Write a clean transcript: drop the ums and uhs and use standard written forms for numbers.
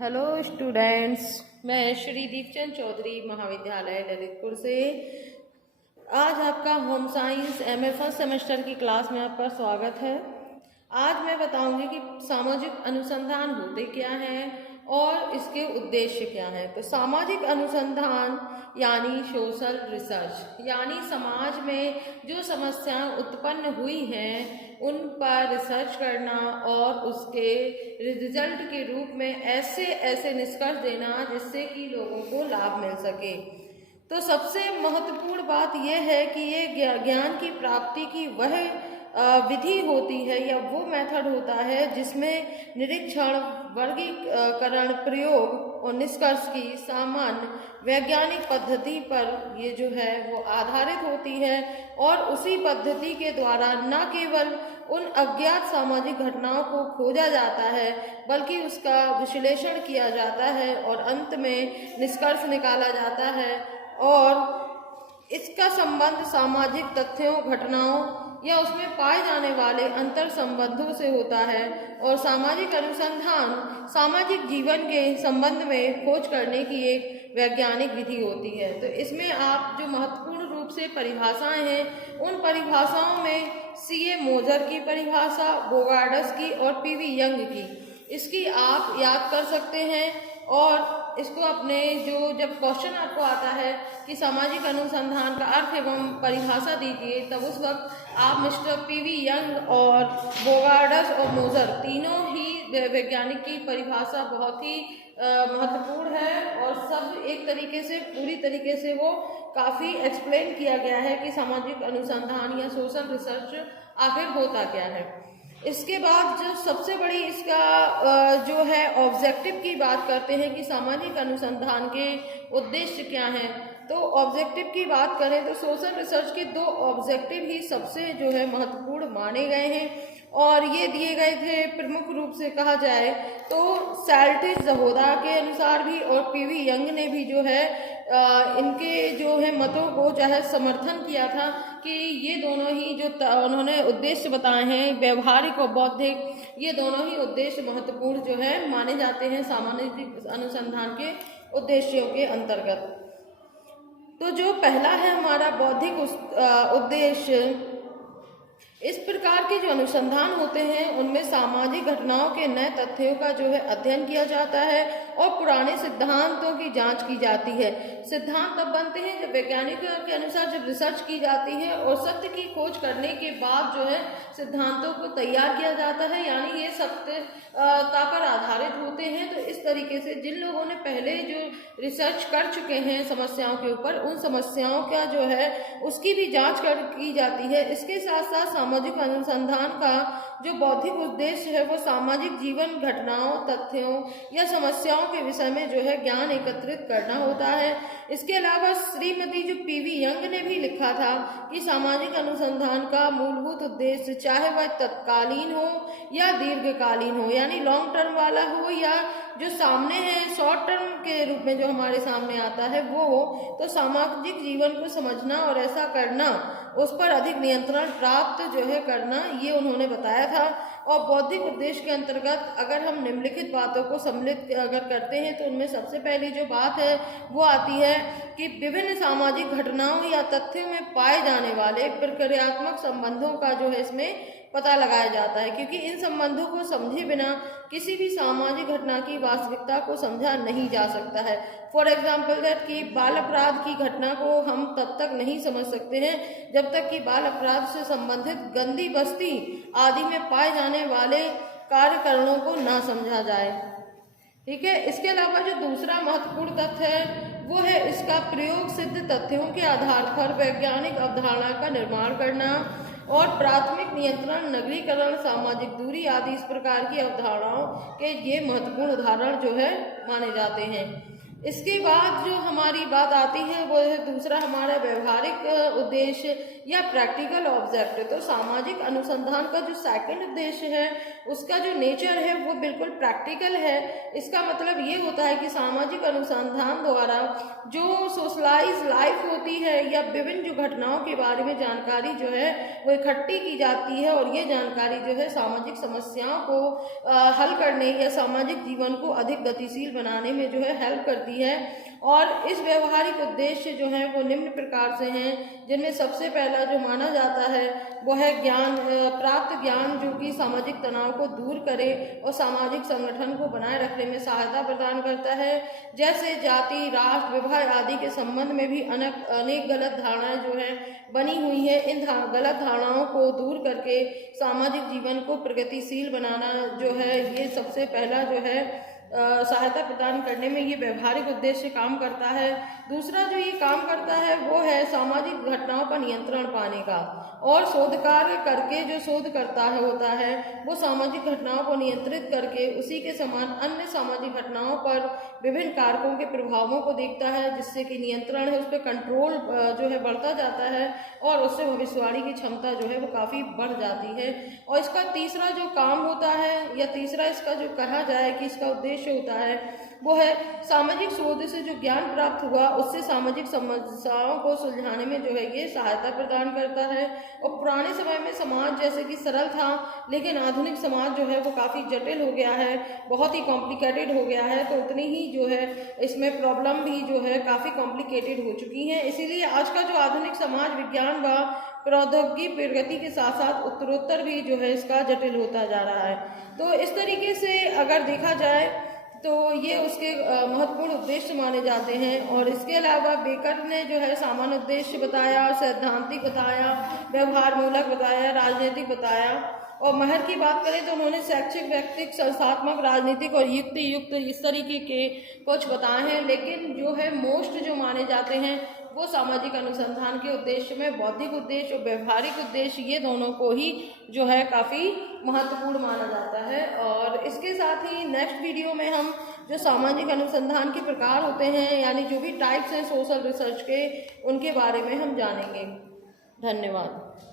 Hello students, मैं श्री दीपचंद चौधरी महाविद्यालय ललितपुर से आज आपका home science MA first semester की क्लास में आपका स्वागत है। आज मैं बताऊंगी कि सामाजिक अनुसंधान होते क्या हैं और इसके उद्देश्य क्या हैं। तो सामाजिक अनुसंधान यानी सोशल रिसर्च, यानी समाज में जो समस्याएं उत्पन्न हुई हैं उन पर रिसर्च करना और उसके रिजल्ट के रूप में ऐसे निष्कर्ष देना जिससे कि लोगों को लाभ मिल सके। तो सबसे महत्वपूर्ण बात यह है कि ये ज्ञान की प्राप्ति की वह विधि होती है या वो मेथड होता है जिसमें निरीक्षण, वर्गीकरण, प्रयोग और निष्कर्ष की सामान्य वैज्ञानिक पद्धति पर ये जो है वो आधारित होती है और उसी पद्धति के द्वारा न केवल उन अज्ञात सामाजिक घटनाओं को खोजा जाता है बल्कि उसका विश्लेषण किया जाता है और अंत में निष्कर्ष निकाला जाता है और इसका संबंध सामाजिक तथ्यों, घटनाओं या उसमें पाए जाने वाले अंतर संबंधों से होता है। और सामाजिक अनुसंधान सामाजिक जीवन के संबंध में खोज करने की एक वैज्ञानिक विधि होती है। तो इसमें आप जो महत्वपूर्ण रूप से परिभाषाएं हैं उन परिभाषाओं में सीए मोजर की परिभाषा, बोगार्डस की और पीवी यंग की, इसकी आप याद कर सकते हैं और इसको अपने जब क्वेश्चन आपको आता है कि सामाजिक अनुसंधान का अर्थ एवं परिभाषा दीजिए, तब उस वक्त आप मिस्टर पीवी यंग और बोगार्डस और मोजर तीनों ही वैज्ञानिक की परिभाषा बहुत ही महत्वपूर्ण है और सब एक तरीके से पूरी तरीके से वो काफ़ी एक्सप्लेन किया गया है कि सामाजिक अनुसंधान या सोशल रिसर्च आखिर होता क्या है। इसके बाद जो सबसे बड़ी इसका जो है ऑब्जेक्टिव की बात करते हैं कि सामाजिक अनुसंधान के उद्देश्य क्या हैं। तो ऑब्जेक्टिव की बात करें तो सोशल रिसर्च के दो ऑब्जेक्टिव ही सबसे जो है महत्वपूर्ण माने गए हैं और ये दिए गए थे प्रमुख रूप से कहा जाए तो सैल्टिस जहोदा के अनुसार भी और पीवी यंग ने भी जो है इनके जो है मतों को जो है समर्थन किया था कि ये दोनों ही जो उन्होंने उद्देश्य बताए हैं, व्यवहारिक और बौद्धिक, ये दोनों ही उद्देश्य महत्वपूर्ण जो है माने जाते हैं सामाजिक अनुसंधान के उद्देश्यों के अंतर्गत। तो जो पहला है हमारा बौद्धिक उद्देश्य, इस प्रकार के जो अनुसंधान होते हैं उनमें सामाजिक घटनाओं के नए तथ्यों का जो है अध्ययन किया जाता है और पुराने सिद्धांतों की जांच की जाती है। सिद्धांत तब बनते हैं जब वैज्ञानिकों के अनुसार जब रिसर्च की जाती है और सत्य की खोज करने के बाद जो है सिद्धांतों को तैयार किया जाता है, यानी ये सत्यता पर आधारित होते हैं। तो इस तरीके से जिन लोगों ने पहले जो रिसर्च कर चुके हैं समस्याओं के ऊपर, उन समस्याओं का जो है उसकी भी जाँच की जाती है। इसके साथ साथ सामाजिक अनुसंधान का जो बौद्धिक उद्देश्य है वो सामाजिक जीवन, घटनाओं, तथ्यों या समस्याओं के विषय में जो है ज्ञान एकत्रित करना होता है। इसके अलावा श्रीमती जो पीवी यंग ने भी लिखा था कि सामाजिक अनुसंधान का मूलभूत उद्देश्य चाहे वह तत्कालीन हो या दीर्घकालीन हो, यानी लॉन्ग टर्म वाला हो या जो सामने है शॉर्ट टर्म के रूप में जो हमारे सामने आता है वो हो, तो सामाजिक जीवन को समझना और ऐसा करना, उस पर अधिक नियंत्रण प्राप्त जो है करना, ये उन्होंने बताया था। और बौद्धिक उद्देश्य के अंतर्गत अगर हम निम्नलिखित बातों को सम्मिलित अगर करते हैं तो उनमें सबसे पहली जो बात है वो आती है कि विभिन्न सामाजिक घटनाओं या तथ्यों में पाए जाने वाले प्रक्रियात्मक संबंधों का जो है इसमें पता लगाया जाता है, क्योंकि इन संबंधों को समझे बिना किसी भी सामाजिक घटना की वास्तविकता को समझा नहीं जा सकता है। फॉर एग्जाम्पल दैट कि बाल अपराध की घटना को हम तब तक नहीं समझ सकते हैं जब तक कि बाल अपराध से संबंधित गंदी बस्ती आदि में पाए जाने वाले कार्यकरणों को ना समझा जाए। ठीक है। इसके अलावा जो दूसरा महत्वपूर्ण तथ्य है वो है इसका प्रयोग सिद्ध तथ्यों के आधार पर वैज्ञानिक अवधारणा का निर्माण करना और प्राथमिक नियंत्रण, नगरीकरण, सामाजिक दूरी आदि इस प्रकार की अवधारणाओं के ये महत्वपूर्ण उदाहरण जो है माने जाते हैं। इसके बाद जो हमारी बात आती है वो है दूसरा हमारा व्यवहारिक उद्देश्य या प्रैक्टिकल ऑब्जेक्ट। तो सामाजिक अनुसंधान का जो सेकंड उद्देश्य है उसका जो नेचर है वो बिल्कुल प्रैक्टिकल है। इसका मतलब ये होता है कि सामाजिक अनुसंधान द्वारा जो सोशलाइज लाइफ होती है या विभिन्न जो घटनाओं के बारे में जानकारी जो है वो इकट्ठी की जाती है, और ये जानकारी जो है सामाजिक समस्याओं को हल करने या सामाजिक जीवन को अधिक गतिशील बनाने में जो है हेल्प करती है। और इस व्यवहारिक उद्देश्य जो है वो निम्न प्रकार से हैं, जिनमें सबसे पहला जो माना जाता है वो है ज्ञान, प्राप्त ज्ञान जो कि सामाजिक तनाव को दूर करे और सामाजिक संगठन को बनाए रखने में सहायता प्रदान करता है। जैसे जाति, राष्ट्र, विवाह आदि के संबंध में भी अनेक गलत धारणाएं जो है बनी हुई है। इन गलत धारणाओं को दूर करके सामाजिक जीवन को प्रगतिशील बनाना जो है ये सबसे पहला जो है सहायता प्रदान करने में ये व्यवहारिक उद्देश्य काम करता है। दूसरा जो ये काम करता है वो है सामाजिक घटनाओं पर नियंत्रण पाने का, और शोध कार्य करके जो शोध करता है होता है वो सामाजिक घटनाओं को नियंत्रित करके उसी के समान अन्य सामाजिक घटनाओं पर विभिन्न कारकों के प्रभावों को देखता है, जिससे कि नियंत्रण है उस पर कंट्रोल जो है बढ़ता जाता है और उससे भविष्यवाणी की क्षमता जो है वो काफ़ी बढ़ जाती है। और इसका तीसरा जो काम होता है या तीसरा इसका जो कहा जाए कि इसका उद्देश्य होता है वो है सामाजिक शोध से जो ज्ञान प्राप्त हुआ उससे सामाजिक समस्याओं को सुलझाने में जो है ये सहायता प्रदान करता है। और पुराने समय में समाज जैसे कि सरल था, लेकिन आधुनिक समाज जो है वो काफ़ी जटिल हो गया है, बहुत ही कॉम्प्लिकेटेड हो गया है, तो उतनी ही जो है इसमें प्रॉब्लम भी जो है काफ़ी कॉम्प्लिकेटेड हो चुकी हैं। इसीलिए आज का जो आधुनिक समाज विज्ञान व प्रौद्योगिकी प्रगति के साथ साथ उत्तरोत्तर भी जो है इसका जटिल होता जा रहा है। तो इस तरीके से अगर देखा जाए तो ये उसके महत्वपूर्ण उद्देश्य माने जाते हैं। और इसके अलावा बेकर ने जो है सामान्य उद्देश्य बताया, सैद्धांतिक बताया, व्यवहार मूलक बताया, राजनीतिक बताया। और महर की बात करें तो उन्होंने शैक्षिक, व्यक्तिक, संस्थात्मक, राजनीतिक और युक्त इस तरीके के कुछ बताए हैं। लेकिन जो है मोस्ट जो माने जाते हैं वो सामाजिक अनुसंधान के उद्देश्य में बौद्धिक उद्देश्य और व्यवहारिक उद्देश्य ये दोनों को ही जो है काफ़ी महत्वपूर्ण माना जाता है। और इसके साथ ही नेक्स्ट वीडियो में हम जो सामाजिक अनुसंधान के प्रकार होते हैं यानी जो भी टाइप्स हैं सोशल रिसर्च के, उनके बारे में हम जानेंगे। धन्यवाद।